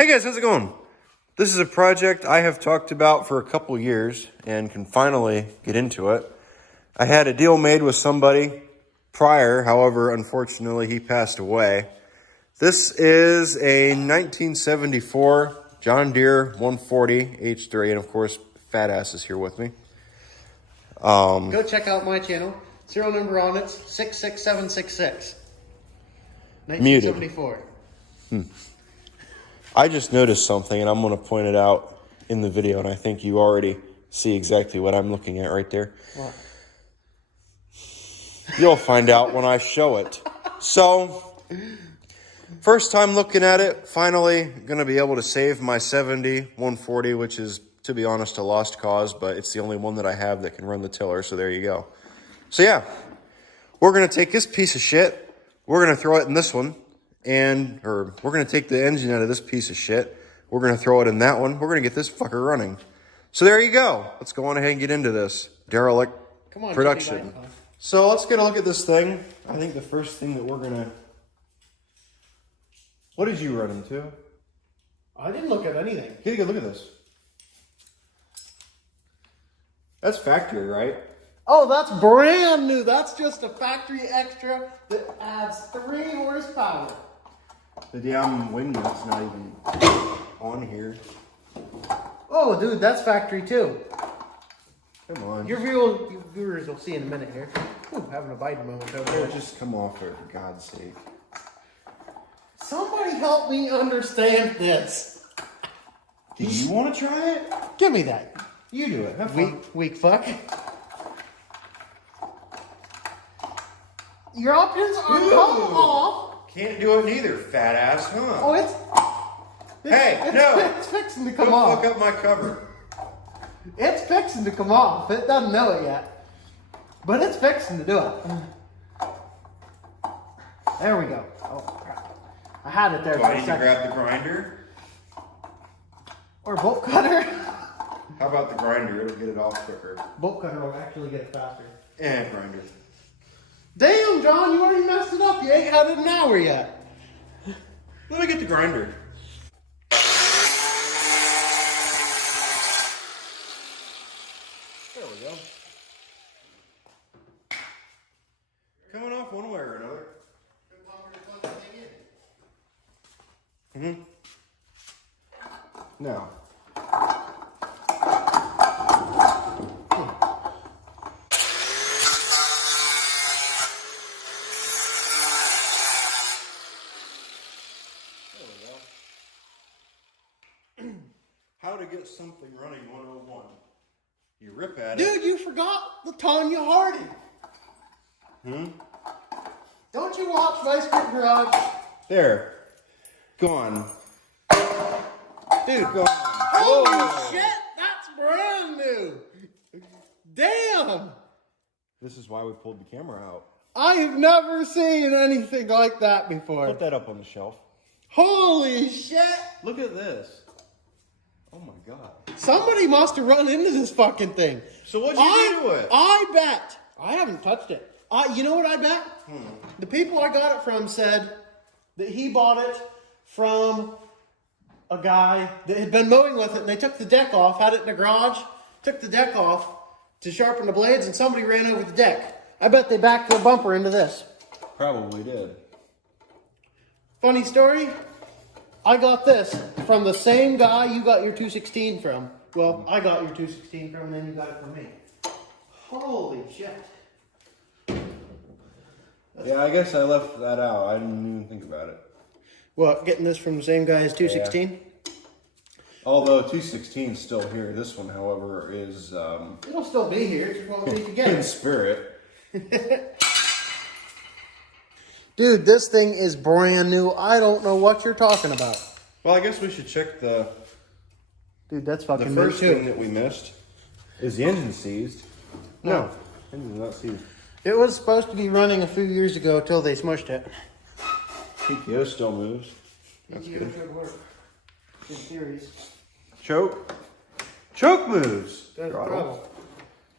Hey guys, how's it going? This is a project I have talked about for a couple years and can finally get into it. I had a deal made with somebody prior, however, unfortunately, he passed away. This is a 1974 John Deere 140 H3, and of course, Fat Ass is here with me. Go check out my channel. Serial number on it's 66766. 1974. I just noticed something, and I'm going to point it out in the video, and I think you already see exactly what I'm looking at right there. What? You'll find out when I show it. So, first time looking at it, finally going to be able to save my 70 140, which is, to be honest, a lost cause, but it's the only one that I have that can run the tiller, so there you go. So yeah, we're going to take this piece of shit, we're going to throw it in this one, we're going to take the engine out of this piece of shit, we're going to throw it in that one, we're going to get this fucker running. So there you go. Let's go on ahead and get into this derelict production. So let's get a look at this thing. I think the first thing that we're going to... What did you run into? I didn't look at anything. Get a good look at this. That's factory, right? Oh, that's brand new. That's just a factory extra that adds 3 horsepower. The damn wind nut's not even on here. Oh, dude, that's factory too. Come on. Your viewers will see in a minute here. Ooh, having a Biden moment over there. Just come off there, for God's sake. Somebody help me understand this. Do you want to try it? Give me that. You do it. Have fun. Weak fuck. Your options are come off. Can't do it neither, fat ass, huh? Oh, no! It's fixing to come Don't off. fuck up my cover. It's fixing to come off. It doesn't know it yet. But it's fixing to do it. There we go. Oh, crap. I had it there Do for I a need to second. grab the grinder? Or bolt cutter. How about the grinder? It'll get it off quicker. Bolt cutter will actually get it faster. And grinder. Damn, John, you already messed it up. You ain't had it an hour yet. Let me get the grinder. There we go. Coming off one way or another. No. How to get something running 101. You rip at it. Dude, you forgot the Tanya Harding. Don't you watch Vice Grip Garage? There. Gone. Dude, gone. Holy shit, that's brand new. Damn. This is why we pulled the camera out. I've never seen anything like that before. Put that up on the shelf. Holy shit. Look at this. Oh my God. Somebody must have run into this fucking thing. So what'd you do to it? I bet. I haven't touched it. You know what I bet? The people I got it from said that he bought it from a guy that had been mowing with it, and they took the deck off, had it in the garage, took the deck off to sharpen the blades, and somebody ran over the deck. I bet they backed their bumper into this. Probably did. Funny story, I got this from the same guy you got your 216 from. Well, I got your 216 from, and then you got it from me. Holy shit. Yeah, I guess I left that out. I didn't even think about it. What, getting this from the same guy as 216? Although 216 is still here. This one, however, is It'll still be here. It's what we get. in spirit. Dude, this thing is brand new. I don't know what you're talking about. Well, I guess we should check the Dude, that's fucking the first new thing too. that we missed. Is the engine seized? No. Engine's not seized. It was supposed to be running a few years ago till they smushed it. PTO still moves. That's PTO good. should work. In theories. Choke. Choke moves. Throttle.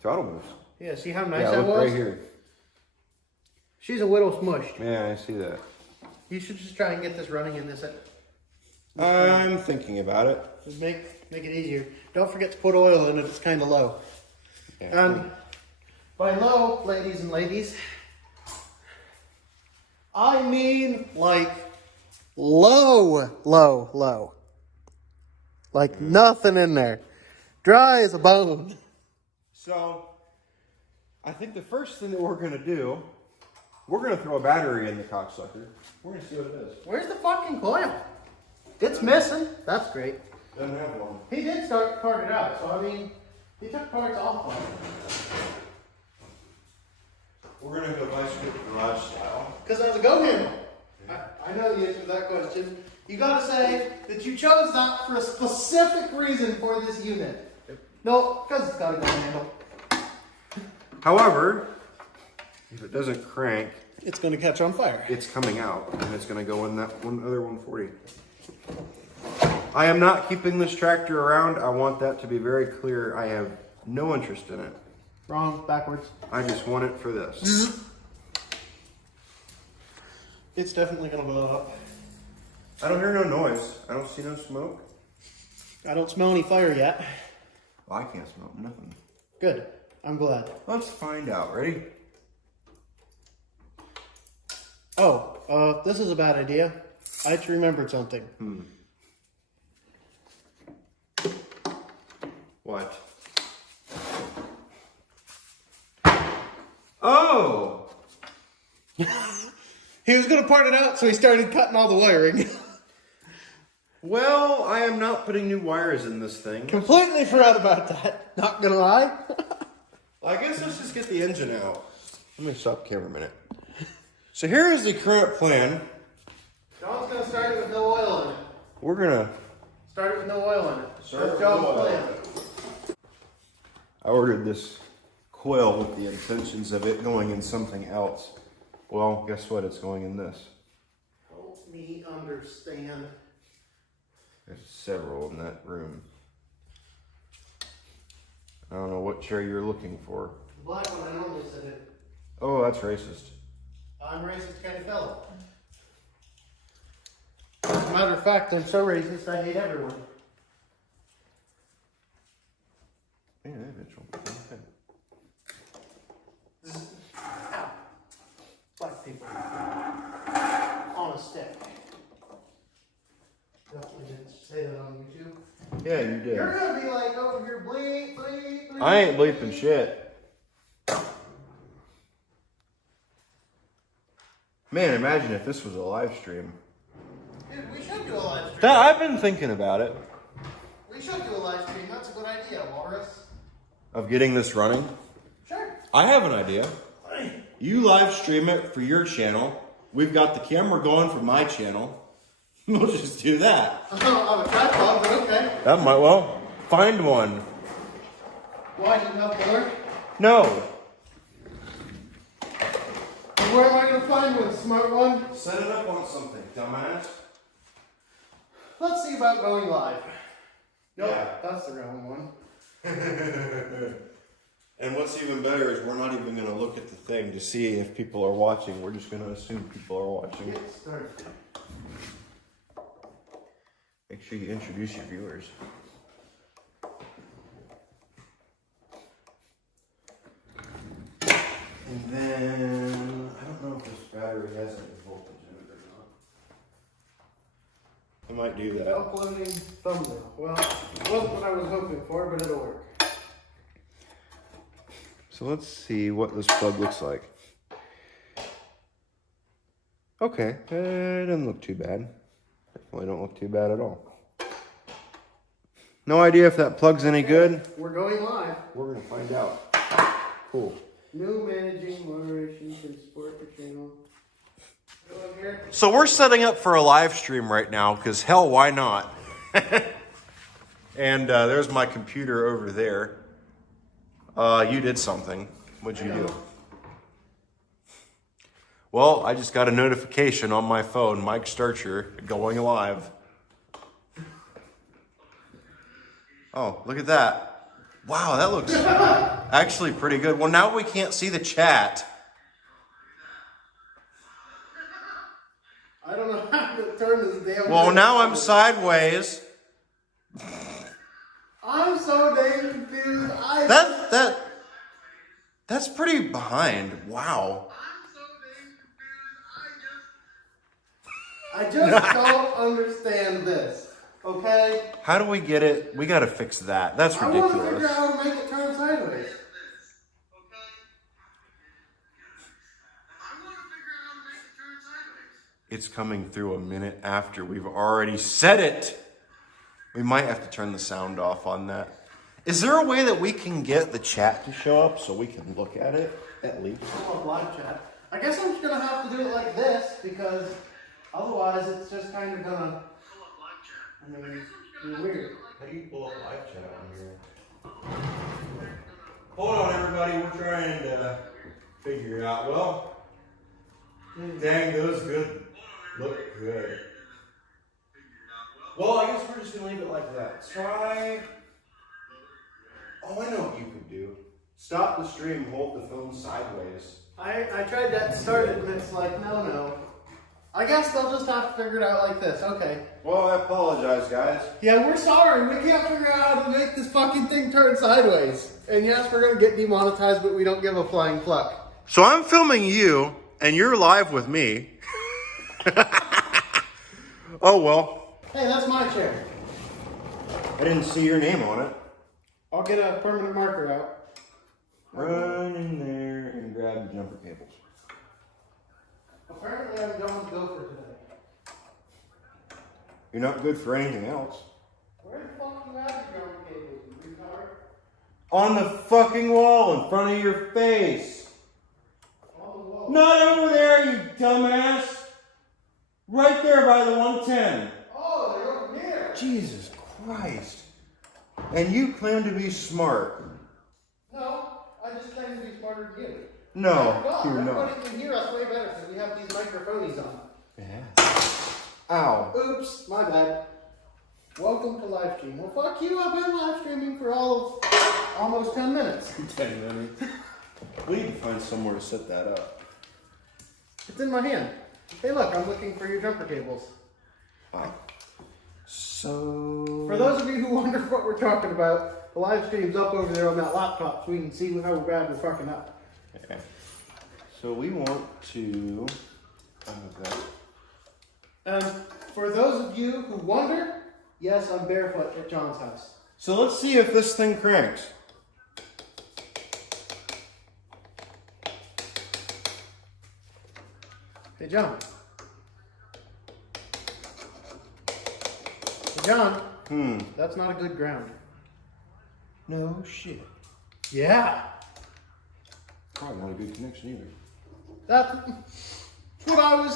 Throttle moves. Yeah, see how nice Yeah, that look was? right here. She's a little smushed. Yeah, I see that. You should just try and get this running in this I'm thinking about it. Just make it easier. Don't forget to put oil in it. It's kind of low. Yeah. And by low, ladies and ladies, I mean like low, low, low. Like nothing in there. Dry as a bone. So, I think the first thing that we're going to do, we're going to throw a battery in the cocksucker. We're going to see what it is. Where's the fucking coil? It's missing. That's great. Doesn't have one. He did start part it out, so I mean, he took parts off of it. We're going to go bicycle garage style. Because as a go handle, I know the answer to that question. You gotta say that you chose that for a specific reason for this unit. No, because it's got a go handle. However, if it doesn't crank, It's gonna catch on fire. it's coming out and it's going to go in that other 140. I am not keeping this tractor around. I want that to be very clear. I have no interest in it. Wrong, backwards. I just want it for this. It's definitely gonna blow up. I don't hear no noise. I don't see no smoke. I don't smell any fire yet. Well, I can't smell nothing. Good. I'm glad. Let's find out. Ready? Oh, this is a bad idea. I just remembered something. What? Oh! He was gonna part it out, so he started cutting all the wiring. Well, I am not putting new wires in this thing. Completely forgot about that. Not gonna lie. I guess let's just get the engine out. Let me stop camera a minute. So here is the current plan. John's gonna start it with no oil in it. We're gonna Start it with no oil in it. Start it That's with John's no oil plan. in I ordered this coil with the intentions of it going in something else. Well, guess what? It's going in this. Help me understand. There's several in that room. I don't know what chair you're looking for. The black one I normally sit in. Oh, that's racist. I'm a racist kind of fellow. As a matter of fact, I'm so racist I hate everyone. Yeah, Mitchell. Okay. Ow. Black people. On a stick. Definitely didn't say that on YouTube. Yeah, you did. You're gonna be like over here bleep, bleep, bleep. I ain't bleeping shit. Man, imagine if this was a live stream. Dude, we should do a live stream. I've been thinking about it. We should do a live stream. That's a good idea, Walrus. Of getting this running. Sure. I have an idea. You live stream it for your channel. We've got the camera going for my channel. We'll just do that. I don't have a tripod, but okay. That might, well, find one. Why didn't have to work? No. Where am I going to find one, smart one? Set it up on something, dumbass. Let's see about going live. Nope, Yeah. that's the wrong one. And what's even better is we're not even going to look at the thing to see if people are watching. We're just going to assume people are watching. Get started. Make sure you introduce your viewers. And then, I don't know if this battery has any voltage in it or not. I might do that. Uploading thumbnail. Well, it wasn't what I was hoping for, but it'll work. So let's see what this plug looks like. Okay, it doesn't look too bad. Definitely don't look too bad at all. No idea if that plug's any good. We're going live. We're gonna find out. Cool. New managing moderation can support your channel. Go up here. So we're setting up for a live stream right now, because hell, why not? And there's my computer over there. You did something. What'd you do? Well, I just got a notification on my phone, Mike Sturcher, going live. Oh, look at that. Wow, that looks actually pretty good. Well, now we can't see the chat. I don't know how to turn this damn Well, thing now on. I'm sideways. I'm so dang confused. That's pretty behind. Wow. I just don't understand this. Okay? How do we get it? We got to fix that. That's I want to figure ridiculous. out how to make it turn sideways. It's coming through a minute after we've already said it. We might have to turn the sound off on that. Is there a way that we can get the chat to show up so we can look at it at least? Oh, live chat. I guess I'm just going to have to do it like this because otherwise it's just kind of going to... I mean, be weird. How do you pull up live chat on here? Hold on, everybody. We're trying to figure it out. Well, dang, those good look good. Well, I guess we're just gonna leave it like that. Try. Oh, I know what you could do. Stop the stream. Hold the phone sideways. I tried that to start it and it's like, no. I guess they'll just have to figure it out like this. Okay. Well, I apologize, guys. Yeah, we're sorry. We can't figure out how to make this fucking thing turn sideways. And yes, we're going to get demonetized, but we don't give a flying fuck. So I'm filming you, and you're live with me. Oh, well. Hey, that's my chair. I didn't see your name on it. I'll get a permanent marker out. Run in there and grab the jumper cables. Apparently I'm going to go for today. You're not good for anything else. Where the fuck you have your own cables, you retard? On the fucking wall in front of your face. On the wall. Not over there, you dumbass. Right there by the 110. Oh, they're over here. Jesus Christ. And you claim to be smart. No, I just claim to be smarter than you. No, God, you're everybody not. can hear us way better because we have these microphones on. Yeah. Ow. Oops, my bad. Welcome to live stream. Well, fuck you. I've been live streaming for all of almost 10 minutes. 10 minutes. We need to find somewhere to set that up. It's in my hand. Hey, look, I'm looking for your jumper cables. Wow. So... For those of you who wonder what we're talking about, the live stream's up over there on that laptop so we can see how bad we're fucking up. Okay. So we want to... For those of you who wonder, yes, I'm barefoot at John's house. So let's see if this thing cranks. Hey, John. Hey, John. That's not a good ground. No shit. Yeah. Probably not a good connection either. That's what I was...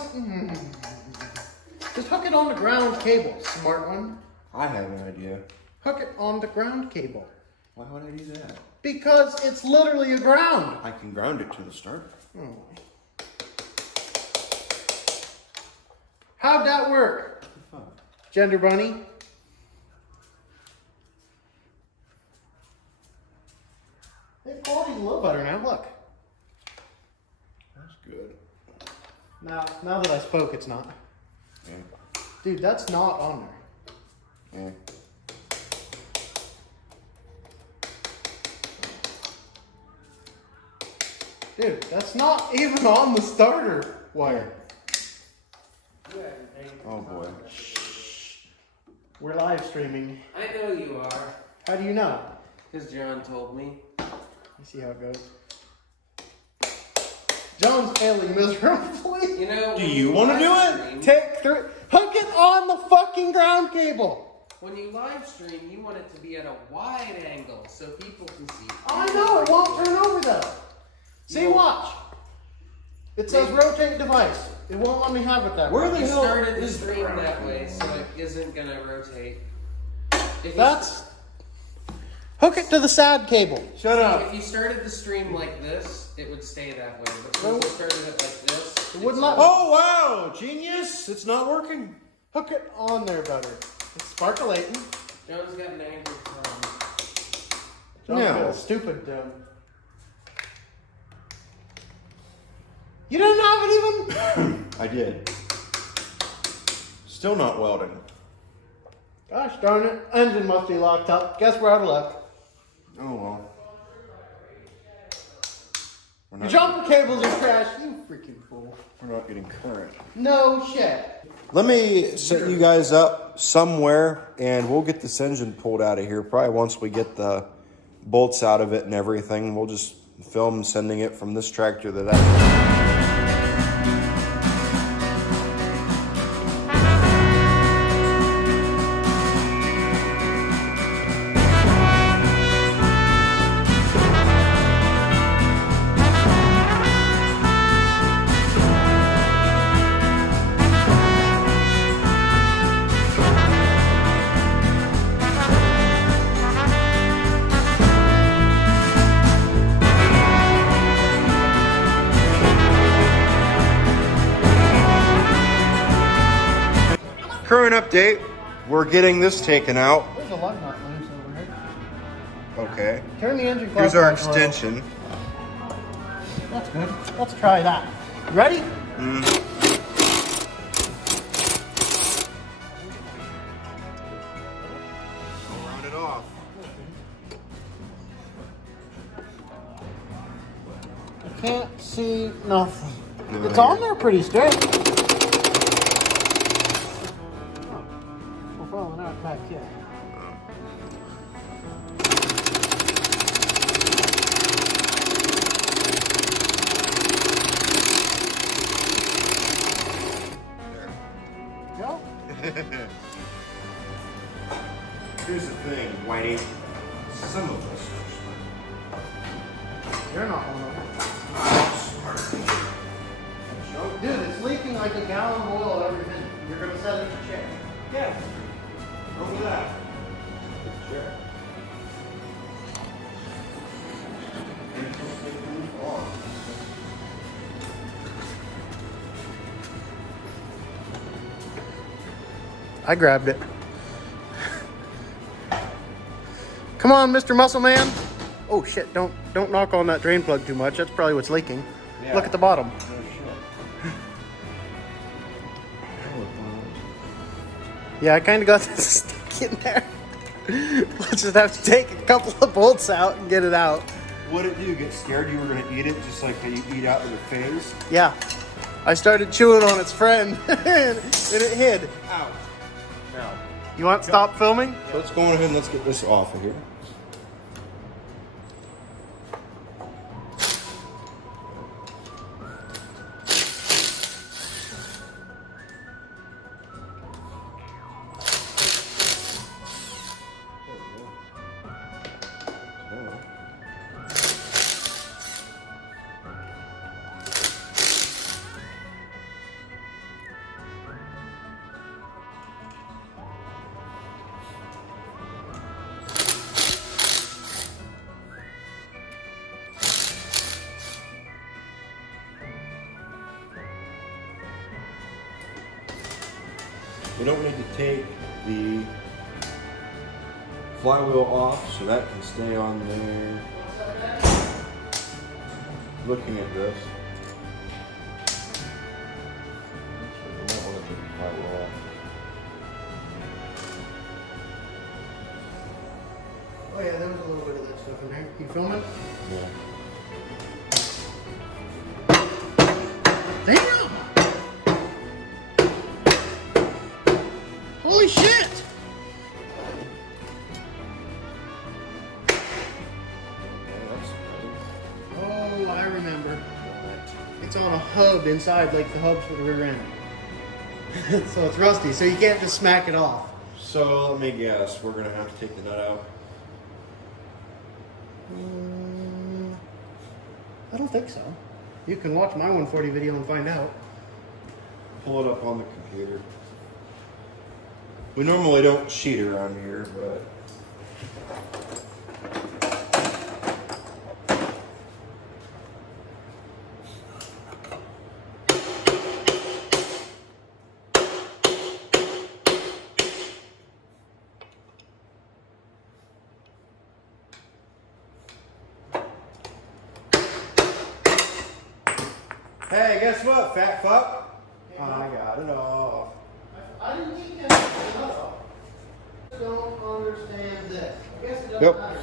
Just hook it on the ground cable, smart one. I have an idea. Hook it on the ground cable. Why would I do that? Because it's literally a ground. I can ground it to the starter. Oh. How'd that work? Fuck. Gender bunny? The quality's a little better now, look. That's good. Now that I spoke, it's not. Yeah. Dude, that's not on there. Yeah. Dude, that's not even on the starter wire. Oh boy. We're live streaming. I know you are, How do you know? because John told me. Let's see how it goes. John's failing miserably. You know, Do when you wanna do live it? stream- Take 3. Hook it on the fucking ground cable. When you live stream, you want it to be at a wide angle so people can see. I know, it won't turn over though. See, watch. It says rotate device. It won't let me have it that Where way. the You hell started the is the stream ground that way, cable? so it isn't gonna rotate. If you That's... Hook it to the SAD cable. Shut up. If you started the stream like this, it would stay that way. But since you started it like this, It wouldn't it's let not- Oh wow, genius! It's not working. Hook it on there better. It's sparkulating. John's got an angry thumb. John's No. got a stupid You didn't have it even... I did. Still not welding. Gosh darn it. Engine must be locked up. Guess we're out of luck. Oh well. Your jumper cables are trash. You freaking fool. We're not getting current. No shit. Let me set you guys up somewhere, and we'll get this engine pulled out of here. Probably once we get the bolts out of it and everything, we'll just film sending it from this tractor to that. Current update, we're getting this taken out. There's a lug nut loose over here. Okay. Turn the engine Here's our clock on. extension. That's good. Let's try that. You ready? I'll round it off. I can't see nothing. No, It's on there pretty straight. We're falling out back here. Go. Here's the thing, Whitey. Some of us You're not one of them. are smart. Dude, it's leaking like a gallon of oil every minute. You're gonna set it to check. Yeah. Over that. Sure. I grabbed it. Come on, Mr. Muscle Man. Oh shit, don't knock on that drain plug too much. That's probably what's leaking. Yeah. Look at the bottom. Yeah, I kind of got this stick in there. We'll just have to take a couple of bolts out and get it out. What did you get scared you were going to eat it just like how you eat out of the phase? Yeah. I started chewing on its friend and it hid. Ow. Now, You want to stop filming? so let's go on ahead and let's get this off of here. We don't need to take the flywheel off, so that can stay on there. Looking at this. I don't want to take the flywheel off. Oh yeah, there was a little bit of that stuff in there. You filming? Yeah. Damn! Holy shit! Oh, I remember. It's on a hub inside, like the hubs for the rear end. So it's rusty, so you can't just smack it off. So let me guess, we're gonna have to take the nut out. I don't think so. You can watch my 140 video and find out. Pull it up on the computer. We normally don't cheat around here, but hey, guess what, fat fuck? I got it off. I didn't this. I guess it doesn't Yep. matter.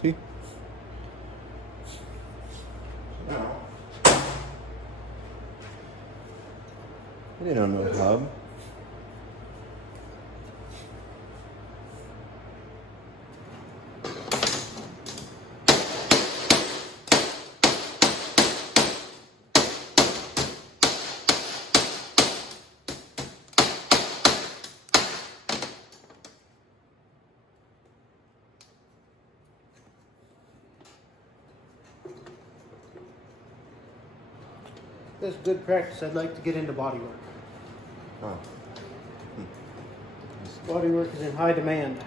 See? No. They don't know hub. This is good practice. I'd like to get into body work. Oh. Body work is in high demand.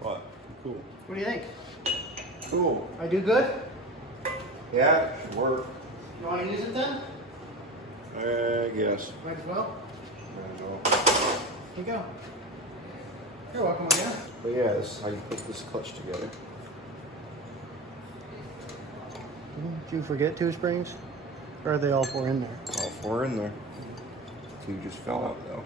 What? Cool. What do you think? Cool. I do good? Yeah, it should work. You want to use it then? I guess. Might as well. I don't know. Here you go. You're welcome again. But yeah, this is how you put this clutch together. Did you forget 2 springs? Or are they all 4 in there? All 4 in there. 2 just fell out though.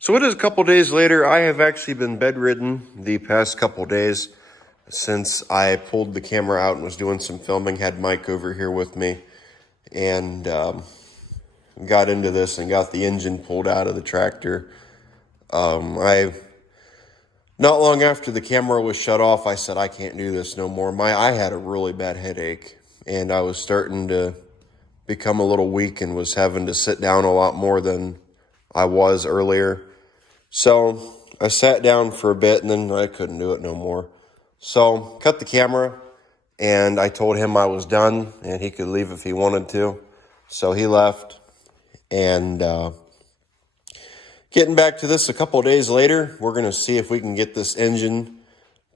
So it is a couple days later. I have actually been bedridden the past couple days since I pulled the camera out and was doing some filming. Had Mike over here with me and got into this and got the engine pulled out of the tractor. Not long after the camera was shut off, I said, I can't do this no more. I had a really bad headache and I was starting to become a little weak and was having to sit down a lot more than I was earlier. So I sat down for a bit and then I couldn't do it no more. So cut the camera and I told him I was done and he could leave if he wanted to. So he left and getting back to this a couple days later, we're going to see if we can get this engine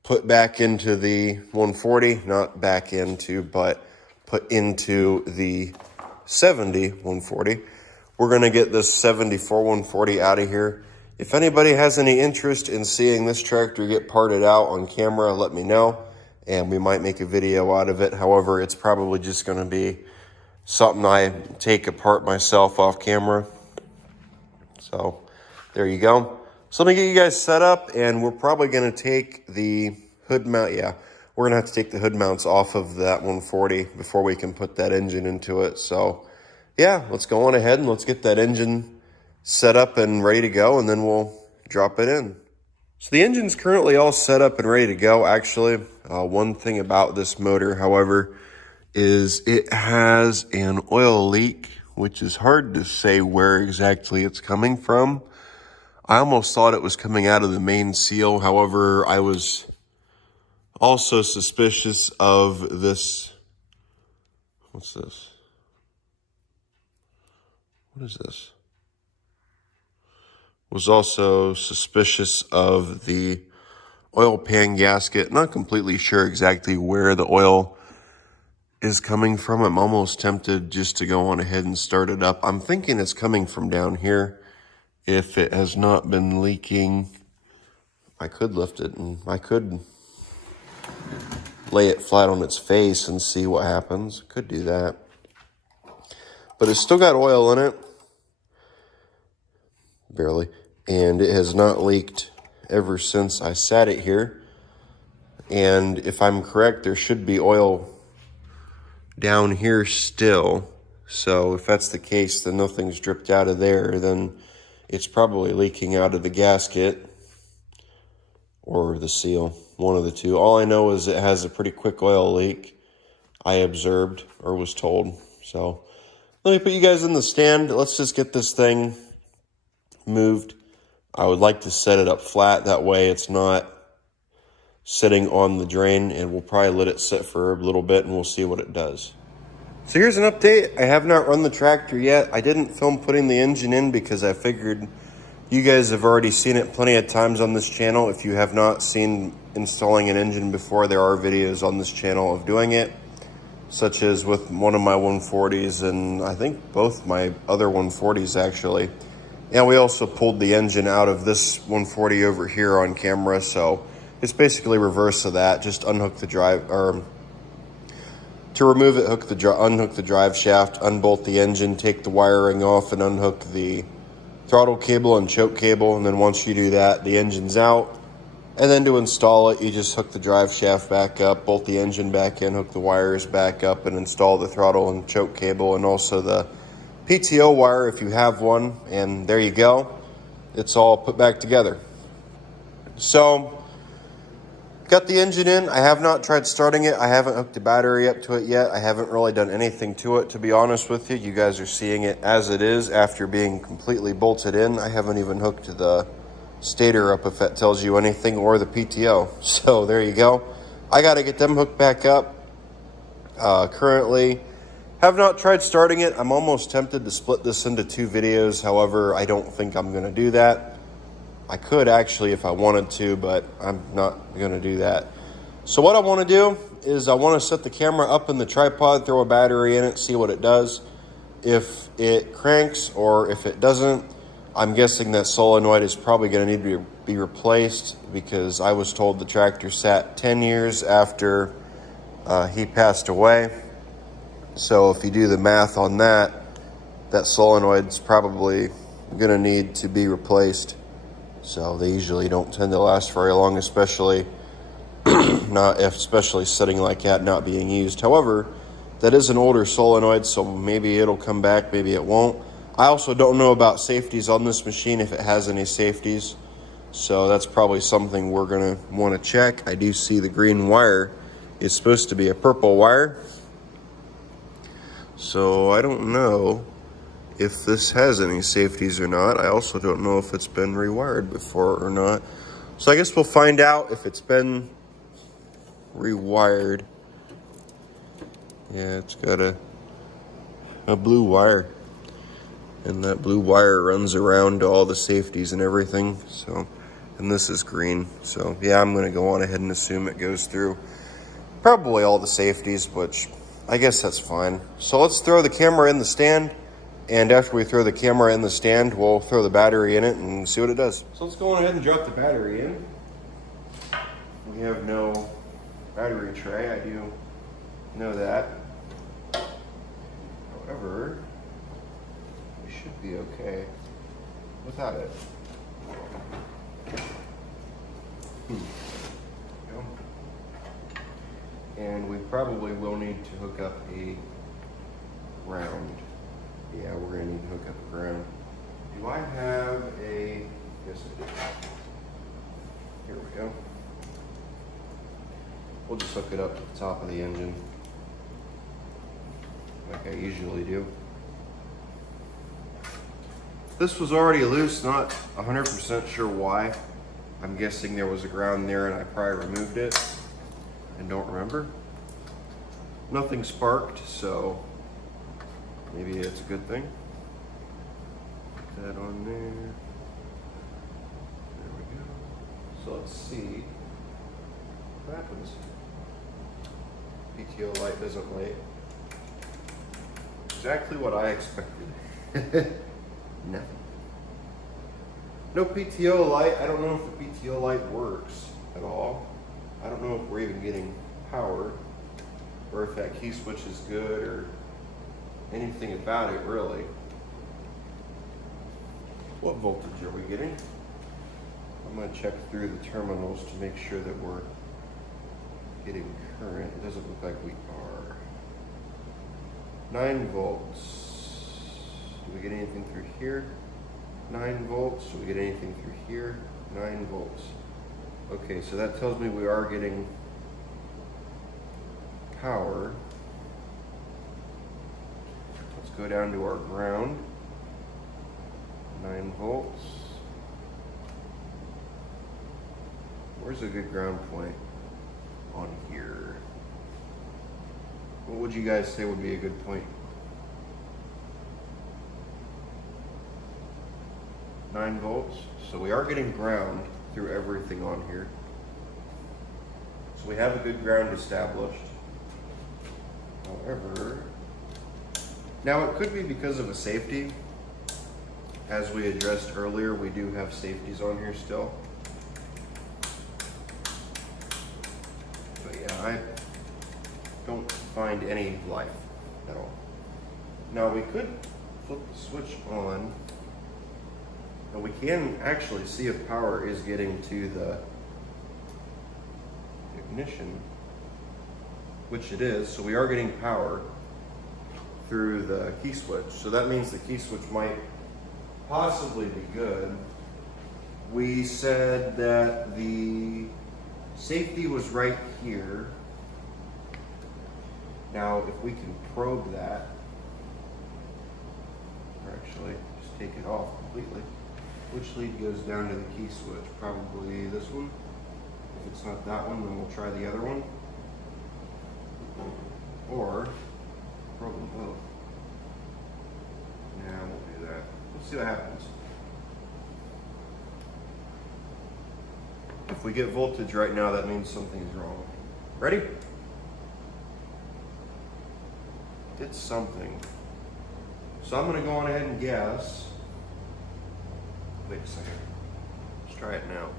put back into the 140, not back into, but put into the 70 140. We're going to get this 74 140 out of here. If anybody has any interest in seeing this tractor get parted out on camera, let me know, and we might make a video out of it. However, it's probably just going to be something I take apart myself off camera. So there you go. So let me get you guys set up, and we're probably going to take the hood mount. Yeah, we're going to have to take the hood mounts off of that 140 before we can put that engine into it. So yeah, let's go on ahead and let's get that engine set up and ready to go, and then we'll drop it in. So the engine's currently all set up and ready to go. Actually, one thing about this motor, however, is it has an oil leak, which is hard to say where exactly it's coming from. I almost thought it was coming out of the main seal. However, I was also suspicious of this. What's this? What is this? Was also suspicious of the oil pan gasket. Not completely sure exactly where the oil is coming from. I'm almost tempted just to go on ahead and start it up. I'm thinking it's coming from down here. If it has not been leaking, I could lift it and I could lay it flat on its face and see what happens. Could do that. But it's still got oil in it. Barely. And it has not leaked ever since I sat it here. And if I'm correct, there should be oil down here still. So if that's the case, then nothing's dripped out of there. Then it's probably leaking out of the gasket or the seal, one of the two. All I know is it has a pretty quick oil leak, I observed or was told. So let me put you guys in the stand. Let's just get this thing moved. I would like to set it up flat. That way it's not sitting on the drain, and we'll probably let it sit for a little bit and we'll see what it does. So here's an update. I have not run the tractor yet. I didn't film putting the engine in because I figured you guys have already seen it plenty of times on this channel. If you have not seen installing an engine before, there are videos on this channel of doing it, such as with one of my 140s and I think both my other 140s actually. And we also pulled the engine out of this 140 over here on camera, so it's basically reverse of that. Just unhook the drive, or to remove it, unhook the drive shaft, unbolt the engine, take the wiring off, and unhook the throttle cable and choke cable. And then once you do that, the engine's out. And then to install it, you just hook the drive shaft back up, bolt the engine back in, hook the wires back up, and install the throttle and choke cable, and also the PTO wire if you have one. And there you go. It's all put back together. So got the engine in. I have not tried starting it. I haven't hooked a battery up to it yet. I haven't really done anything to it, to be honest with you. You guys are seeing it as it is after being completely bolted in. I haven't even hooked the stator up, if that tells you anything, or the PTO. So there you go. I got to get them hooked back up. Currently have not tried starting it. I'm almost tempted to split this into 2 videos. However, I don't think I'm going to do that. I could actually if I wanted to, but I'm not going to do that. So what I want to do is I want to set the camera up in the tripod, throw a battery in it, see what it does. If it cranks or if it doesn't, I'm guessing that solenoid is probably going to need to be replaced, because I was told the tractor sat 10 years after he passed away. So if you do the math on that, that solenoid's probably going to need to be replaced. So they usually don't tend to last very long, especially sitting like that, not being used. However, that is an older solenoid, so maybe it'll come back, maybe it won't. I also don't know about safeties on this machine, if it has any safeties. So that's probably something we're going to want to check. I do see the green wire is supposed to be a purple wire. So I don't know if this has any safeties or not. I also don't know if it's been rewired before or not. So I guess we'll find out if it's been rewired. Yeah, it's got a blue wire. And that blue wire runs around to all the safeties and everything. So, and this is green. So yeah, I'm going to go on ahead and assume it goes through probably all the safeties, which I guess that's fine. So let's throw the camera in the stand. And after we throw the camera in the stand, we'll throw the battery in it and see what it does. So let's go on ahead and drop the battery in. We have no battery tray, I do know that. However, we should be okay without it. And we probably will need to hook up a ground. Yeah, we're gonna need to hook up a ground. Do I have a, yes I do. Here we go. We'll just hook it up to the top of the engine, like I usually do. This was already loose, not 100% sure why. I'm guessing there was a ground there and I probably removed it and don't remember. Nothing sparked, so maybe it's a good thing. Put that on there. There we go. So let's see. What happens? PTO light doesn't light. Exactly what I expected. Nothing. No PTO light. I don't know if the PTO light works at all. I don't know if we're even getting power, or if that key switch is good, or anything about it really. What voltage are we getting? I'm going to check through the terminals to make sure that we're getting current. It doesn't look like we are. 9 volts. Do we get anything through here? 9 volts. Do we get anything through here? 9 volts. Okay, so that tells me we are getting power. Let's go down to our ground. 9 volts. Where's a good ground point on here? What would you guys say would be a good point? 9 volts. So we are getting ground through everything on here. So we have a good ground established. However, now it could be because of a safety. As we addressed earlier, we do have safeties on here still. But yeah, I don't find any life at all. Now we could flip the switch on, and we can actually see if power is getting to the ignition, which it is. So we are getting power through the key switch. So that means the key switch might possibly be good. We said that the safety was right here. Now, if we can probe that, or actually just take it off completely, which lead goes down to the key switch? Probably this one. If it's not that one, then we'll try the other one. Or probe them both. Nah, I won't do that. Let's see what happens. If we get voltage right now, that means something's wrong. Ready? It's something. So I'm going to go on ahead and guess. Wait a second. Let's try it now.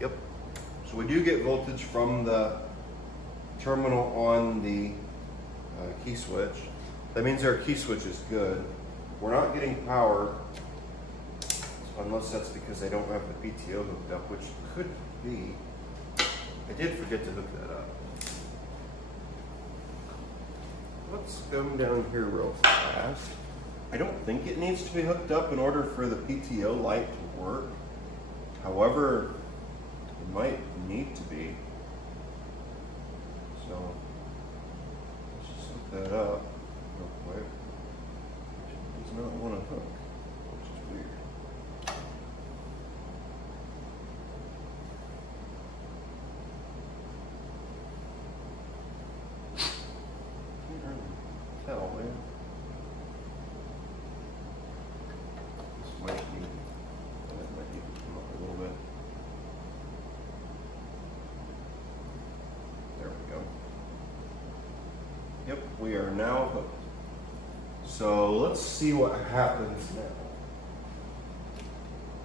Yep. So we do get voltage from the terminal on the key switch. That means our key switch is good. We're not getting power, unless that's because I don't have the PTO hooked up, which could be. I did forget to hook that up. Let's come down here real fast. I don't think it needs to be hooked up in order for the PTO light to work. However, it might need to be. So, let's just hook that up real quick. It does not want to hook, which is weird. Tell, man. This might need, that might need to come up a little bit. There we go. Yep, we are now hooked. So let's see what happens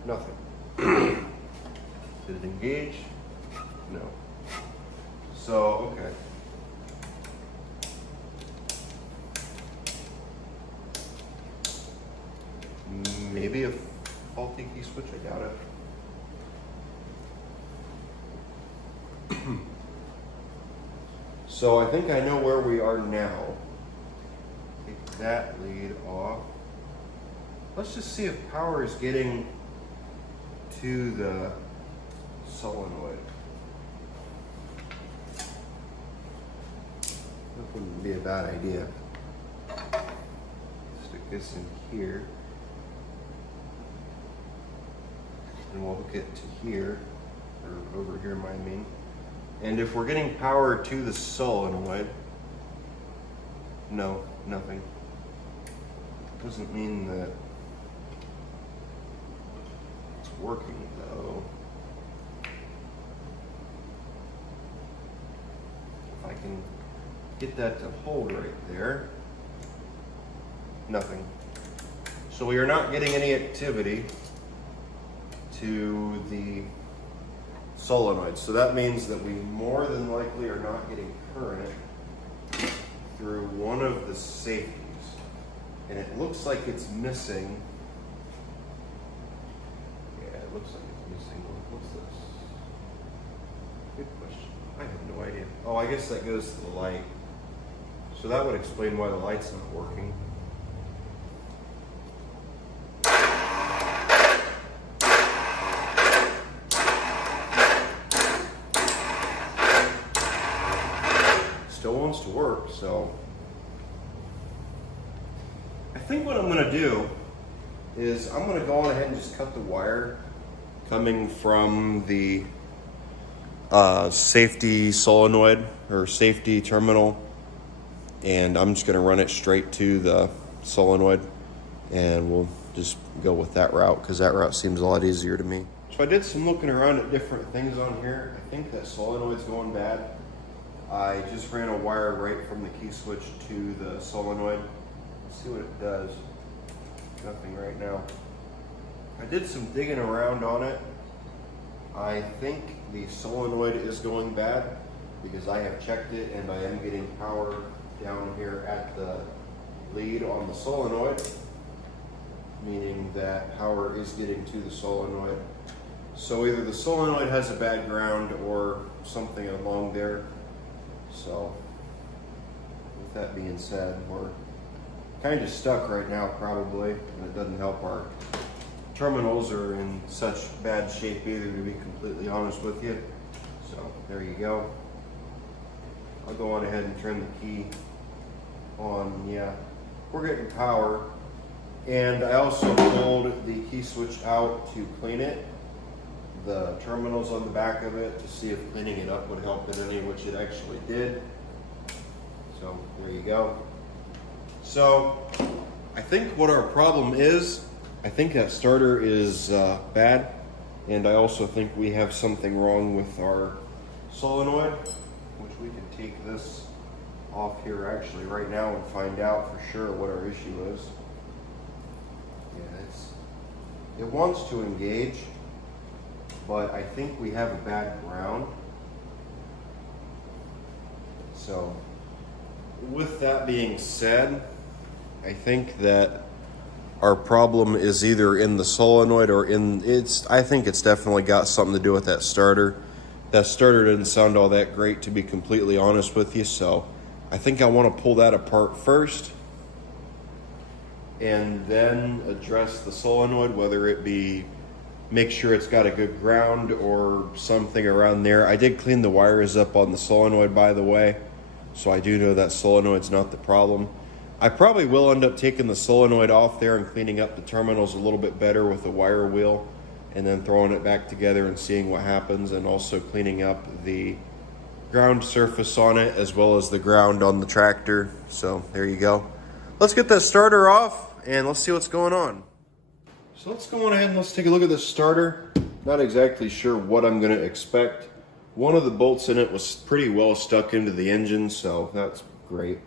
now. Nothing. Did it engage? No. So, okay. Maybe a faulty key switch, I doubt it. So I think I know where we are now. Take that lead off. Let's just see if power is getting to the solenoid. That wouldn't be a bad idea. Stick this in here. And we'll hook it to here, or over here, I mean. And if we're getting power to the solenoid, no, nothing. Doesn't mean that it's working though. can get that to hold right there. Nothing. So we are not getting any activity to the solenoid. So that means that we more than likely are not getting current through one of the safeties. And it looks like it's missing. Yeah, it looks like it's missing. What's this? Good question. I have no idea. Oh, I guess that goes to the light. So that would explain why the light's not working. Still wants to work, so I think what I'm going to do is I'm going to go on ahead and just cut the wire coming from the safety solenoid or safety terminal, and I'm just going to run it straight to the solenoid, and we'll just go with that route because that route seems a lot easier to me. So I did some looking around at different things on here. I think that solenoid's going bad. I just ran a wire right from the key switch to the solenoid. Let's see what it does. Nothing right now. I did some digging around on it. I think the solenoid is going bad because I have checked it and I am getting power down here at the lead on the solenoid, meaning that power is getting to the solenoid. So either the solenoid has a bad ground or something along there. So with that being said, we're kind of stuck right now probably, and it doesn't help our terminals are in such bad shape either, to be completely honest with you. So there you go. I'll go on ahead and turn the key on. Yeah, we're getting power. And I also pulled the key switch out to clean it, the terminals on the back of it, to see if cleaning it up would help in any, which it actually did. So there you go. So I think what our problem is, I think that starter is bad, and I also think we have something wrong with our solenoid, which we can take this off here actually right now and find out for sure what our issue is. Yeah, it wants to engage, but I think we have a bad ground. So with that being said, I think that our problem is either in the solenoid or I think it's definitely got something to do with that starter. That starter didn't sound all that great, to be completely honest with you, so I think I want to pull that apart first and then address the solenoid, whether it be make sure it's got a good ground or something around there. I did clean the wires up on the solenoid, by the way, so I do know that solenoid's not the problem. I probably will end up taking the solenoid off there and cleaning up the terminals a little bit better with a wire wheel, and then throwing it back together and seeing what happens, and also cleaning up the ground surface on it as well as the ground on the tractor. So there you go. Let's get that starter off and let's see what's going on. So let's go on ahead and let's take a look at this starter. Not exactly sure what I'm going to expect. One of the bolts in it was pretty well stuck into the engine, so that's great.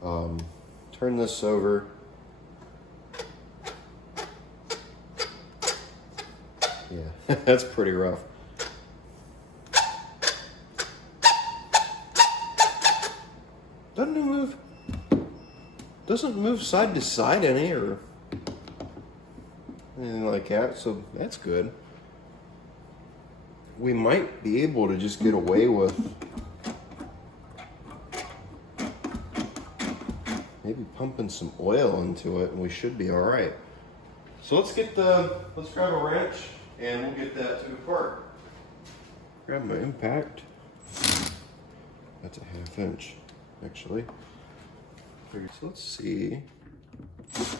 Turn this over. Yeah, that's pretty rough. Doesn't move side to side any or anything like that, so that's good. We might be able to just get away with maybe pumping some oil into it, and we should be all right. So let's grab a wrench and we'll get that took apart. Grab my impact. That's a 1/2 inch, actually. So let's see. There we go.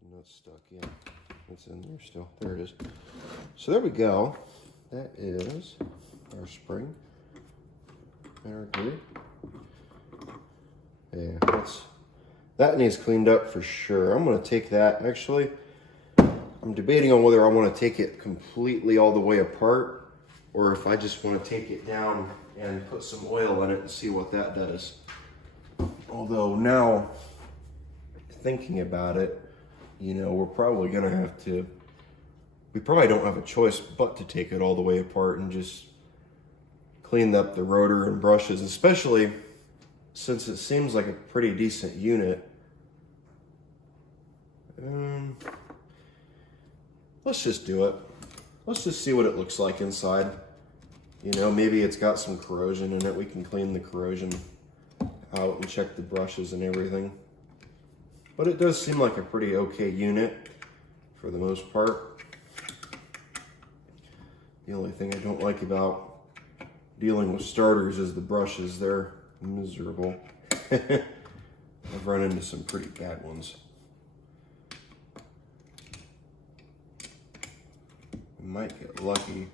I'm not stuck yet. It's in there still. There it is. So there we go. That is our spring. There we go. Yeah, That needs cleaned up for sure. I'm gonna take that, actually. I'm debating on whether I want to take it completely all the way apart or if I just want to take it down and put some oil in it and see what that does. Although now, thinking about it, you know, we're probably gonna have to, we probably don't have a choice but to take it all the way apart and just clean up the rotor and brushes, especially since it seems like a pretty decent unit. Let's just do it. Let's just see what it looks like inside. You know, maybe it's got some corrosion in it. We can clean the corrosion out and check the brushes and everything. But it does seem like a pretty okay unit for the most part. The only thing I don't like about dealing with starters is the brushes. They're miserable. I've run into some pretty bad ones. Might get lucky,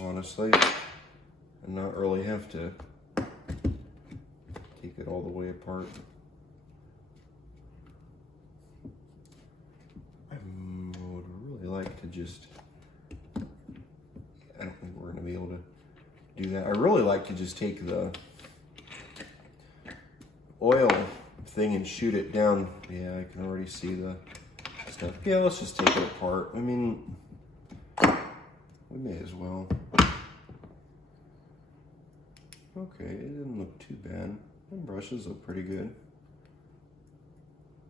honestly, and not really have to take it all the way apart. I would really like to just, I don't think we're going to be able to do that. I really like to just take the oil thing and shoot it down. Yeah, I can already see the stuff. Yeah, let's just take it apart. I mean, we may as well. Okay, it didn't look too bad. The brushes look pretty good.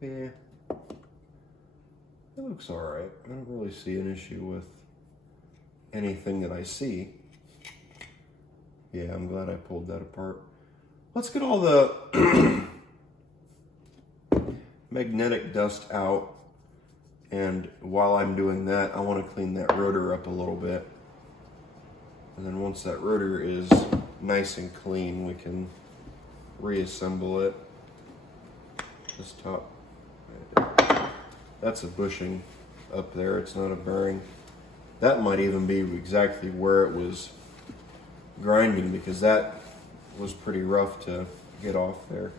Yeah, it looks alright. I don't really see an issue with anything that I see. Yeah, I'm glad I pulled that apart. Let's get all the magnetic dust out. And while I'm doing that, I want to clean that rotor up a little bit. And then once that rotor is nice and clean, we can reassemble it. This top, that's a bushing up there. It's not a bearing. That might even be exactly where it was grinding, because that was pretty rough to get off there.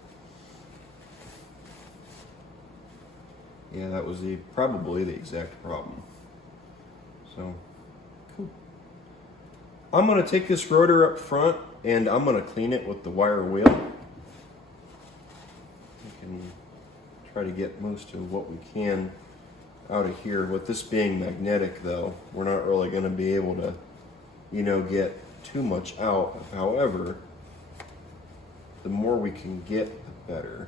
Yeah, that was probably the exact problem. So, cool. I'm gonna take this rotor up front and I'm gonna clean it with the wire wheel. We can try to get most of what we can out of here. With this being magnetic though, we're not really gonna be able to, you know, get too much out. However, the more we can get, the better.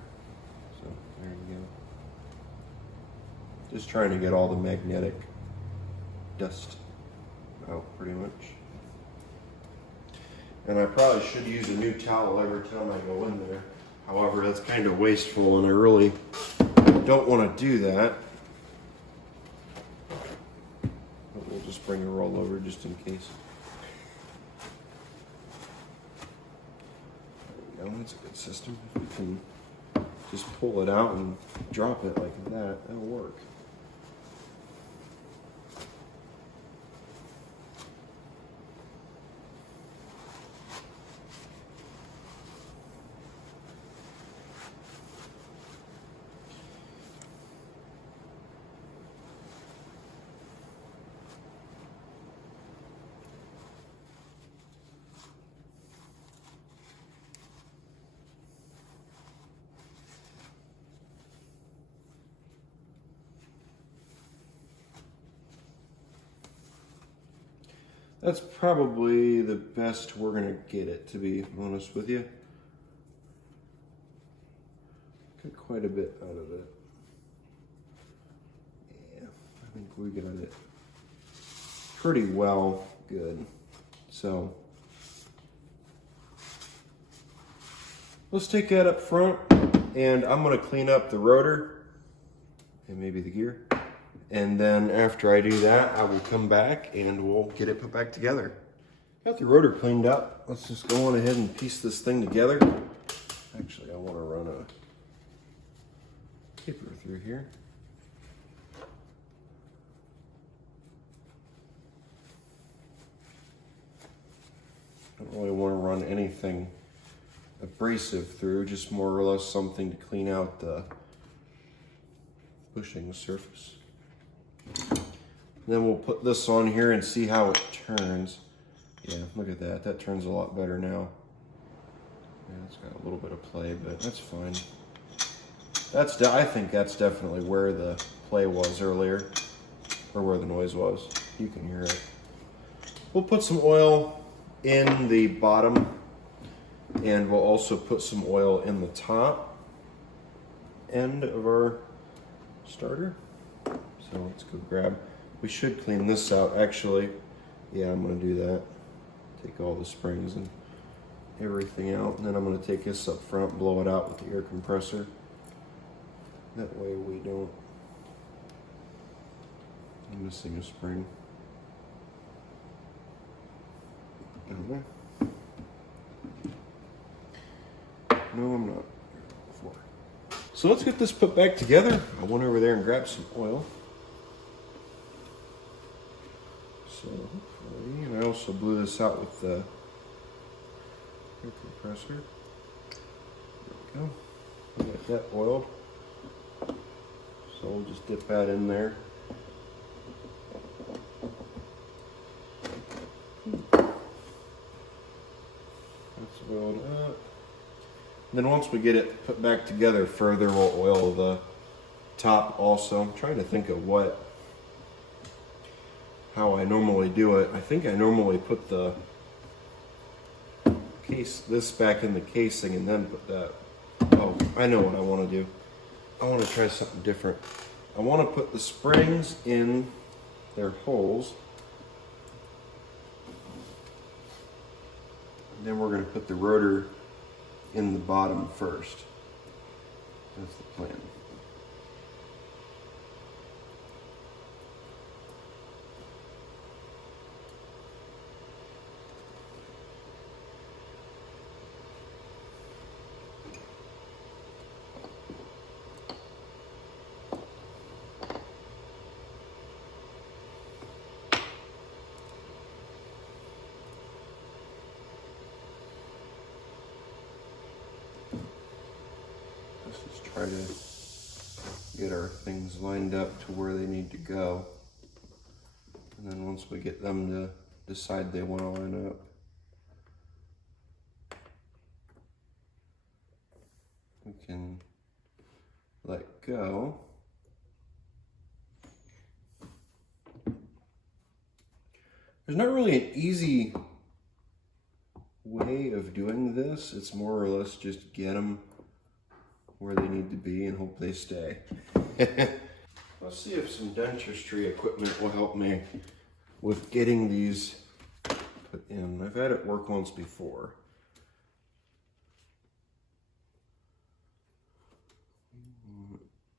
So, there you go. Just trying to get all the magnetic dust out pretty much. And I probably should use a new towel every time I go in there. However, that's kind of wasteful and I really don't want to do that. But we'll just bring a roll over just in case. There we go, that's a good system. If we can just pull it out and drop it like that, that'll work. That's probably the best we're gonna get it, to be honest with you. Got quite a bit out of it. Yeah, I think we got it pretty well good. So let's take that up front and I'm gonna clean up the rotor and maybe the gear. And then after I do that, I will come back and we'll get it put back together. Got the rotor cleaned up. Let's just go on ahead and piece this thing together. Actually, I want to run a paper through here. Don't really want to run anything abrasive through, just more or less something to clean out the bushing surface. Then we'll put this on here and see how it turns. Yeah, look at that. That turns a lot better now. Yeah, it's got a little bit of play, but that's fine. I think that's definitely where the play was earlier, or where the noise was. You can hear it. We'll put some oil in the bottom, and we'll also put some oil in the top end of our starter. So let's go grab. We should clean this out, actually. Yeah, I'm gonna do that. Take all the springs and everything out, and then I'm gonna take this up front, blow it out with the air compressor. That way we don't. I'm missing a spring. Okay. No, I'm not. So let's get this put back together. I went over there and grabbed some oil. So hopefully, and I also blew this out with the air compressor. There we go. I'll get that oiled. So we'll just dip that in there. That's oiled up. And then once we get it put back together further, we'll oil the top also. I'm trying to think of how I normally do it. I think I normally put the this back in the casing and then put that. Oh, I know what I want to do. I want to try something different. I want to put the springs in their holes. And then we're going to put the rotor in the bottom first. That's the plan. Let's just try to get our things lined up to where they need to go. And then once we get them to decide they want to line up, we can let go. There's not really an easy way of doing this. It's more or less just get them where they need to be and hope they stay. Let's see if some dentistry equipment will help me with getting these put in. I've had it work once before.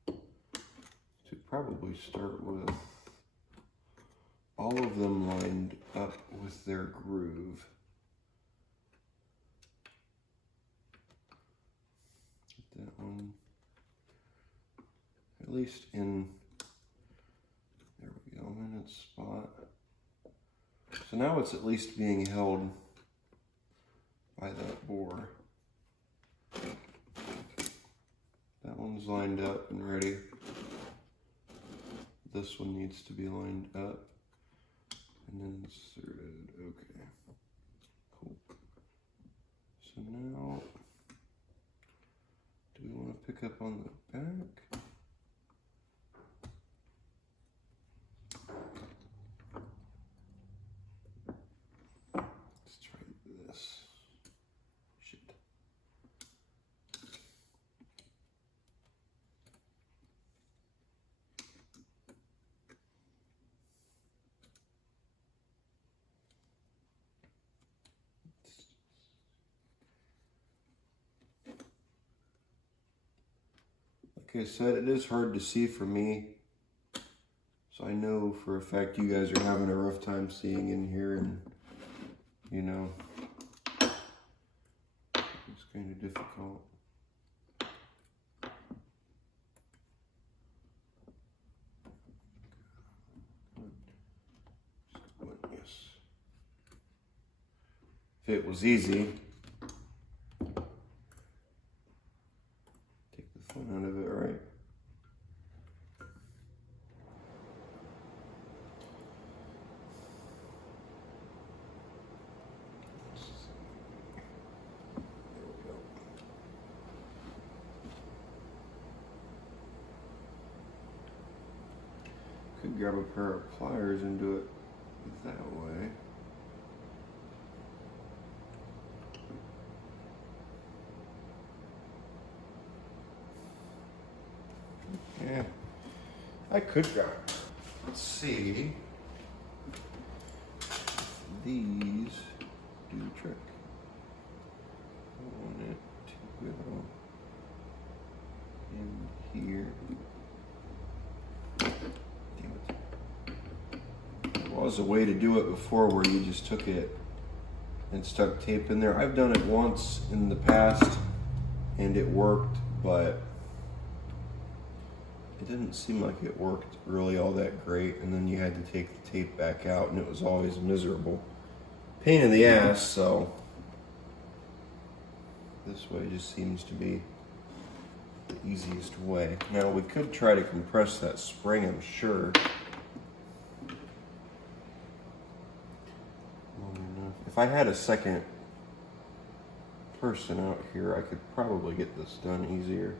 To probably start with all of them lined up with their groove. That one, at least in, there we go, in its spot. So now it's at least being held by that bore. That one's lined up and ready. This one needs to be lined up and then inserted. Okay, cool. So now, do we want to pick up on the back? Let's try this. Shit. Like I said, it is hard to see for me, so I know for a fact you guys are having a rough time seeing in here, and you know, it's kind of difficult. Yes. If it was easy, take the fun out of it, right? could grab a pair of pliers and do it that way. Yeah, I could grab. Let's see. These do the trick. I want it to go in here. Damn it. There was a way to do it before where you just took it and stuck tape in there. I've done it once in the past and it worked, but it didn't seem like it worked really all that great, and then you had to take the tape back out and it was always miserable. Pain in the ass, so this way just seems to be the easiest way. Now we could try to compress that spring, I'm sure. If I had a second person out here, I could probably get this done easier.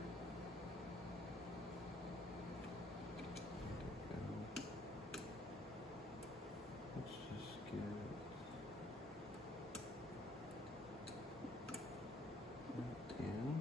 Let's just get it in.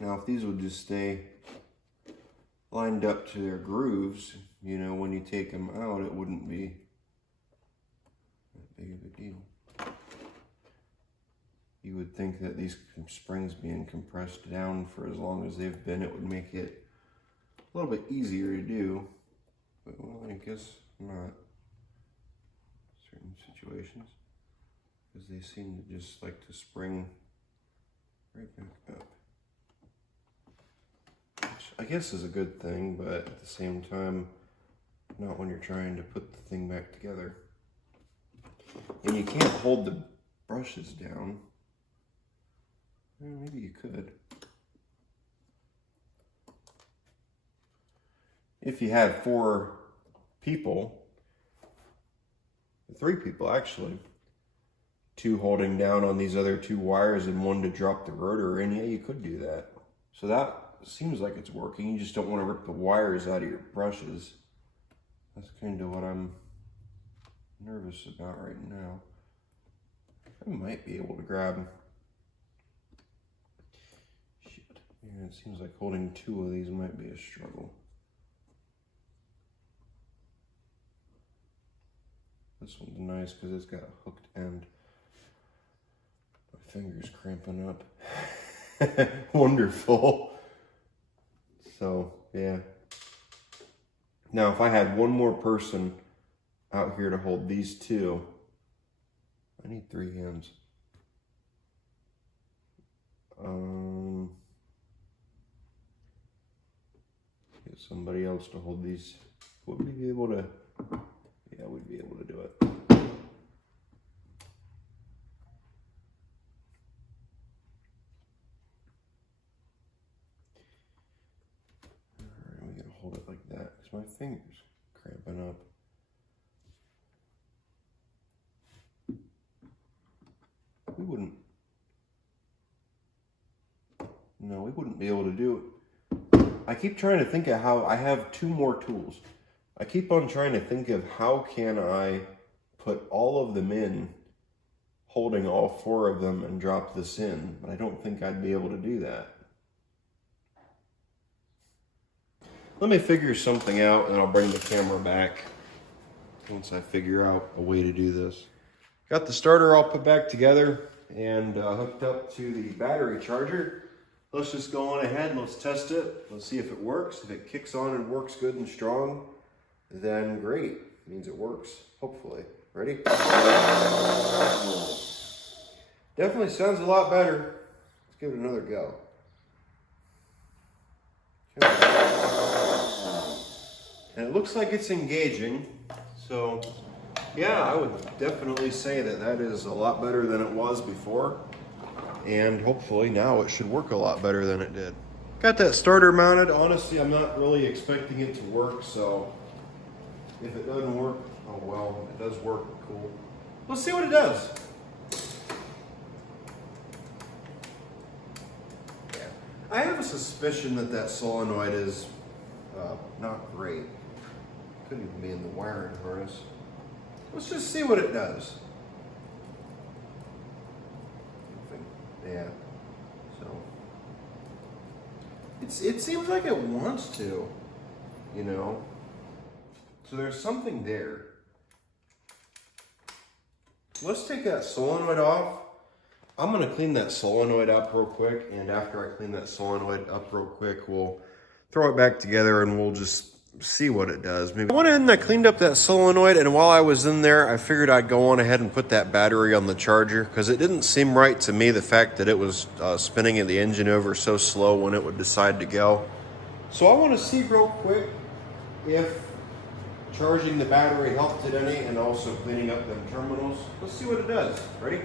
Now, if these would just stay lined up to their grooves, you know, when you take them out, it wouldn't be that big of a deal. You would think that these springs being compressed down for as long as they've been, it would make it a little bit easier to do. But, well, I guess not. Certain situations. Because they seem to just like to spring right back up. Which I guess is a good thing, but at the same time, not when you're trying to put the thing back together. And you can't hold the brushes down. Well, maybe you could. If you had 4 people, 3 people actually, 2 holding down on these other 2 wires and 1 to drop the rotor in, yeah, you could do that. So that seems like it's working. You just don't want to rip the wires out of your brushes. That's kind of what I'm nervous about right now. I might be able to grab... Shit. Yeah, it seems like holding 2 of these might be a struggle. This one's nice because it's got a hooked end. My finger's cramping up. Wonderful. So, yeah. Now, if I had one more person out here to hold these 2, I need 3 hands. Get somebody else to hold these. Would we be able to? Yeah, we'd be able to do it. Alright, we gotta hold it like that because my finger's cramping up. We wouldn't. No, we wouldn't be able to do it. I keep trying to think of how I have 2 more tools. I keep on trying to think of how can I put all of them in, holding all 4 of them and drop this in, but I don't think I'd be able to do that. Let me figure something out and I'll bring the camera back once I figure out a way to do this. Got the starter all put back together and hooked up to the battery charger. Let's just go on ahead and let's test it. Let's see if it works. If it kicks on and works good and strong, then great. It means it works, hopefully. Ready? Definitely sounds a lot better. Let's give it another go. And it looks like it's engaging. So yeah, I would definitely say that that is a lot better than it was before. And hopefully now it should work a lot better than it did. Got that starter mounted. Honestly, I'm not really expecting it to work, so if it doesn't work, oh well, it does work, cool. Let's see what it does. Yeah. I have a suspicion that that solenoid is not great. Could even be in the wiring harness. Let's just see what it does. Yeah. So it seems like it wants to, you know. So there's something there. Let's take that solenoid off. I'm gonna clean that solenoid up real quick, and after I clean that solenoid up real quick, we'll throw it back together and we'll just see what it does. Maybe I went in and I cleaned up that solenoid, and while I was in there, I figured I'd go on ahead and put that battery on the charger because it didn't seem right to me, the fact that it was spinning the engine over so slow when it would decide to go. So I want to see real quick if charging the battery helped it any, and also cleaning up them terminals. Let's see what it does. Ready?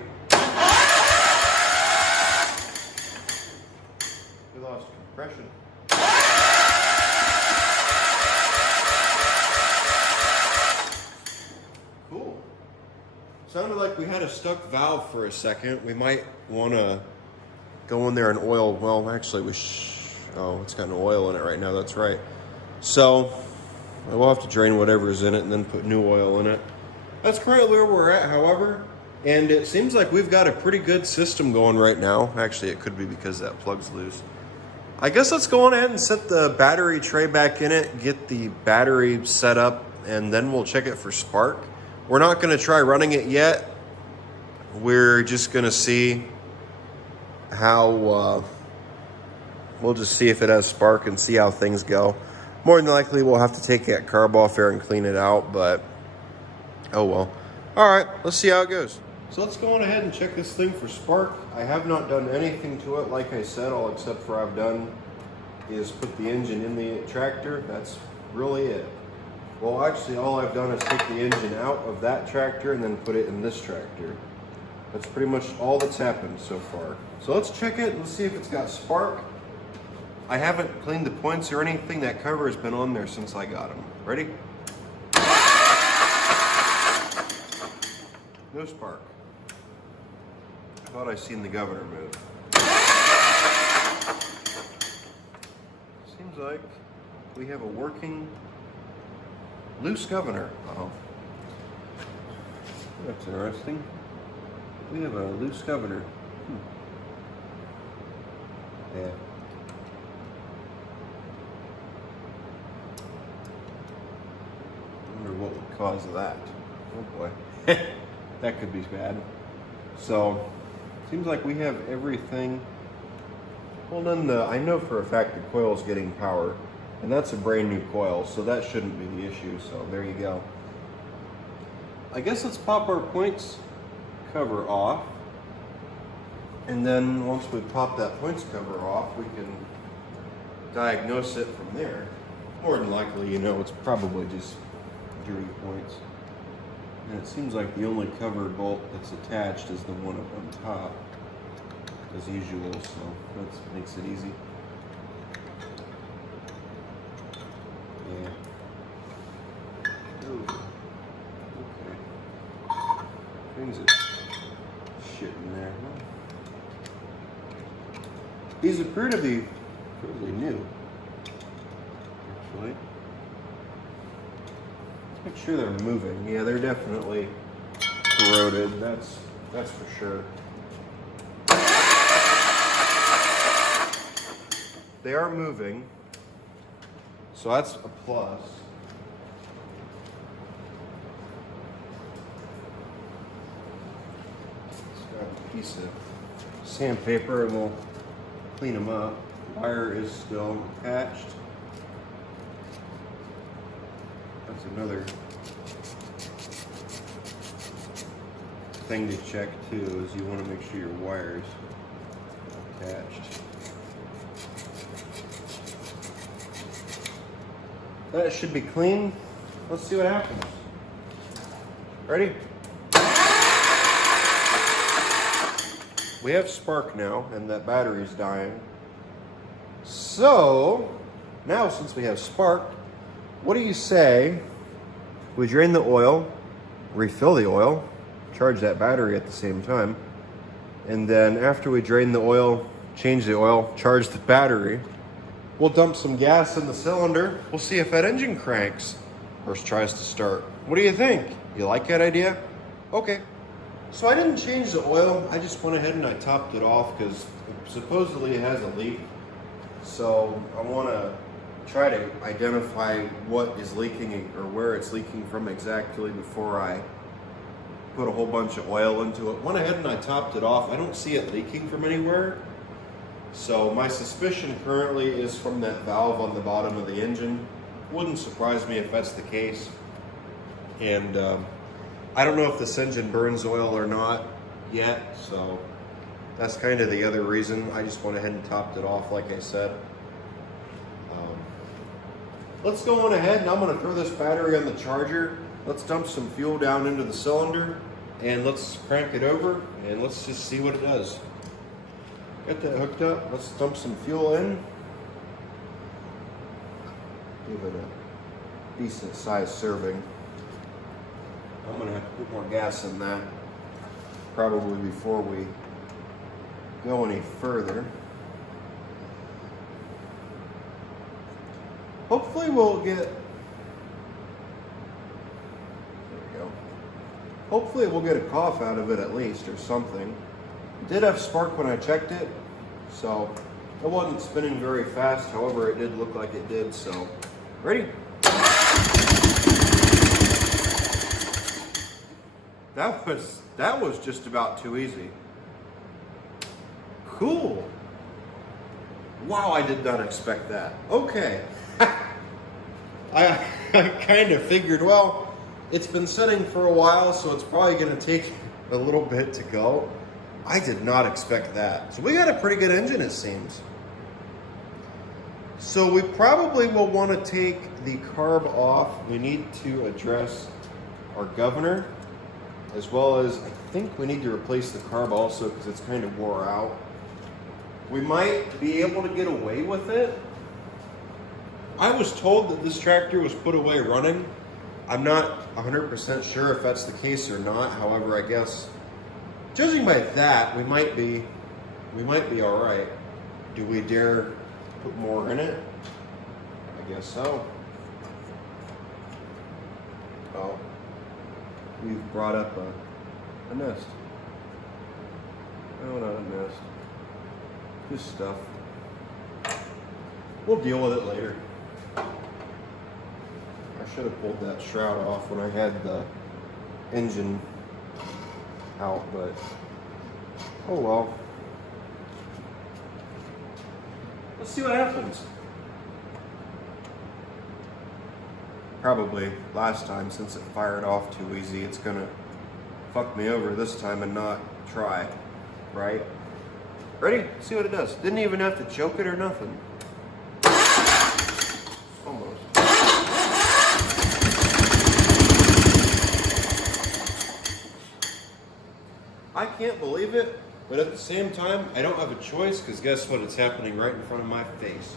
We lost compression. Cool. Sounded like we had a stuck valve for a second. We might want to go in there and oil. Well, actually, oh, it's got no oil in it right now. That's right. So we'll have to drain whatever's in it and then put new oil in it. That's currently where we're at, however. And it seems like we've got a pretty good system going right now. Actually, it could be because that plug's loose. I guess let's go on ahead and set the battery tray back in it, get the battery set up, and then we'll check it for spark. We're not going to try running it yet. We're just going to see how, we'll just see if it has spark and see how things go. More than likely, we'll have to take that carb off there and clean it out, but oh well. All right, let's see how it goes. So let's go on ahead and check this thing for spark. I have not done anything to it. Like I said, all except for I've done is put the engine in the tractor. That's really it. Well, actually, all I've done is take the engine out of that tractor and then put it in this tractor. That's pretty much all that's happened so far. So let's check it. Let's see if it's got spark. I haven't cleaned the points or anything. That cover has been on there since I got them. Ready? No spark. I thought I seen the governor move. Seems like we have a working loose governor. Uh-oh. That's interesting. We have a loose governor. Yeah. I wonder what would cause that. Oh boy. That could be bad. So, seems like we have everything. Well, then I know for a fact the coil's getting power, and that's a brand new coil, so that shouldn't be the issue. So there you go. I guess let's pop our points cover off, and then once we pop that points cover off, we can diagnose it from there. More than likely, you know, it's probably just dirty points. And it seems like the only cover bolt that's attached is the one up on top, as usual, so that makes it easy. Yeah. Ooh. Okay. Things are shit in there. These appear to be fairly new, actually. Make sure they're moving. Yeah, they're definitely corroded. That's for sure. They are moving, so that's a plus. Let's grab a piece of sandpaper and we'll clean them up. The wire is still attached. That's another thing to check too, is you want to make sure your wires are attached. That should be clean. Let's see what happens. Ready? We have spark now, and that battery's dying. So, now since we have spark, what do you say we drain the oil, refill the oil, charge that battery at the same time, and then after we drain the oil, change the oil, charge the battery, we'll dump some gas in the cylinder. We'll see if that engine cranks or tries to start. What do you think? You like that idea? Okay. So I didn't change the oil. I just went ahead and I topped it off because supposedly it has a leak. So I want to try to identify what is leaking or where it's leaking from exactly before I put a whole bunch of oil into it. Went ahead and I topped it off. I don't see it leaking from anywhere. So my suspicion currently is from that valve on the bottom of the engine. Wouldn't surprise me if that's the case. And I don't know if this engine burns oil or not yet, so that's kind of the other reason. I just went ahead and topped it off like I said. Let's go on ahead and I'm going to throw this battery on the charger. Let's dump some fuel down into the cylinder and let's crank it over and let's just see what it does. Got that hooked up. Let's dump some fuel in. Give it a decent sized serving. I'm going to have to put more gas in that probably before we go any further. Hopefully we'll get, there we go. Hopefully we'll get a cough out of it at least or something. It did have spark when I checked it, so it wasn't spinning very fast. However, it did look like it did, so ready? That was just about too easy. Cool. Wow, I did not expect that. Okay. I kind of figured, well, it's been sitting for a while, so it's probably going to take a little bit to go. I did not expect that. So we got a pretty good engine, it seems. So we probably will want to take the carb off. We need to address our governor, as well as I think we need to replace the carb also because it's kind of wore out. We might be able to get away with it. I was told that this tractor was put away running. I'm not 100% sure if that's the case or not. However, I guess judging by that, we might be all right. Do we dare put more in it? I guess so. Oh, we've brought up a nest. No, not a nest. Just stuff. We'll deal with it later. I should have pulled that shroud off when I had the engine out, but oh well. Let's see what happens. Probably last time, since it fired off too easy, it's gonna fuck me over this time and not try, right? Ready? See what it does. Didn't even have to choke it or nothing. Almost. I can't believe it, but at the same time, I don't have a choice because guess what? It's happening right in front of my face.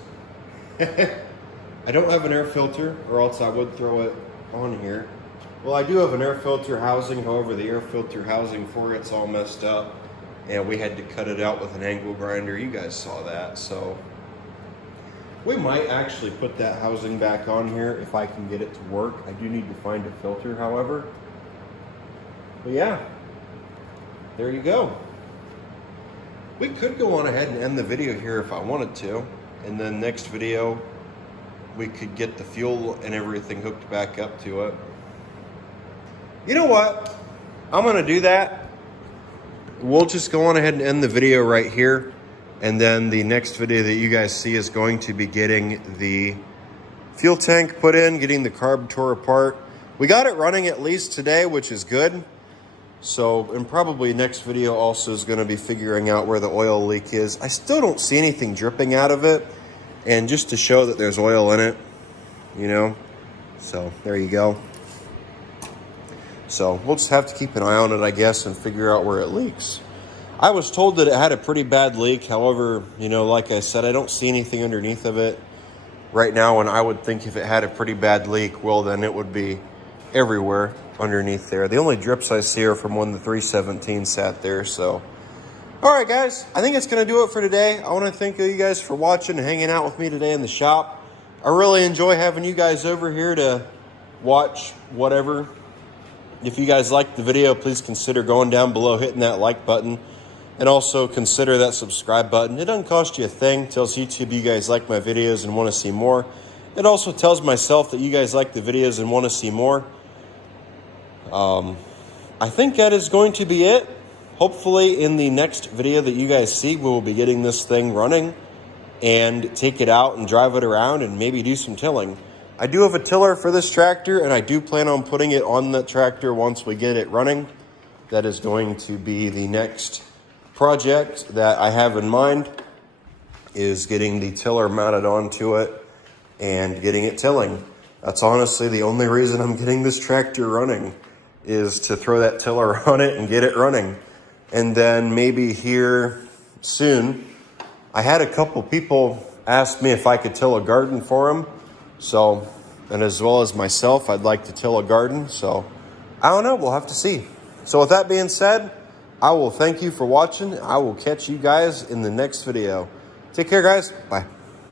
I don't have an air filter, or else I would throw it on here. Well, I do have an air filter housing. However, the air filter housing for it's all messed up, and we had to cut it out with an angle grinder. You guys saw that, so we might actually put that housing back on here if I can get it to work. I do need to find a filter, however. But yeah, there you go. We could go on ahead and end the video here if I wanted to, and then next video we could get the fuel and everything hooked back up to it. You know what? I'm gonna do that. We'll just go on ahead and end the video right here, and then the next video that you guys see is going to be getting the fuel tank put in, getting the carb tore apart. We got it running at least today, which is good. So, and probably next video also is going to be figuring out where the oil leak is. I still don't see anything dripping out of it. And just to show that there's oil in it, you know? So there you go. So we'll just have to keep an eye on it, I guess, and figure out where it leaks. I was told that it had a pretty bad leak. However, you know, like I said, I don't see anything underneath of it right now, and I would think if it had a pretty bad leak, well, then it would be everywhere underneath there. The only drips I see are from when the 317 sat there. So all right, guys, I think it's going to do it for today. I want to thank you guys for watching and hanging out with me today in the shop. I really enjoy having you guys over here to watch whatever. If you guys liked the video, please consider going down below, hitting that like button, and also consider that subscribe button. It doesn't cost you a thing. It tells YouTube you guys like my videos and want to see more. It also tells myself that you guys like the videos and want to see more. I think that is going to be it. Hopefully in the next video that you guys see, we will be getting this thing running and take it out and drive it around and maybe do some tilling. I do have a tiller for this tractor, and I do plan on putting it on the tractor once we get it running. That is going to be the next project that I have in mind, is getting the tiller mounted onto it and getting it tilling. That's honestly the only reason I'm getting this tractor running, is to throw that tiller on it and get it running. And then maybe here soon, I had a couple people ask me if I could till a garden for them. So, and as well as myself, I'd like to till a garden. So, I don't know, we'll have to see. So with that being said, I will thank you for watching. I will catch you guys in the next video. Take care, guys. Bye.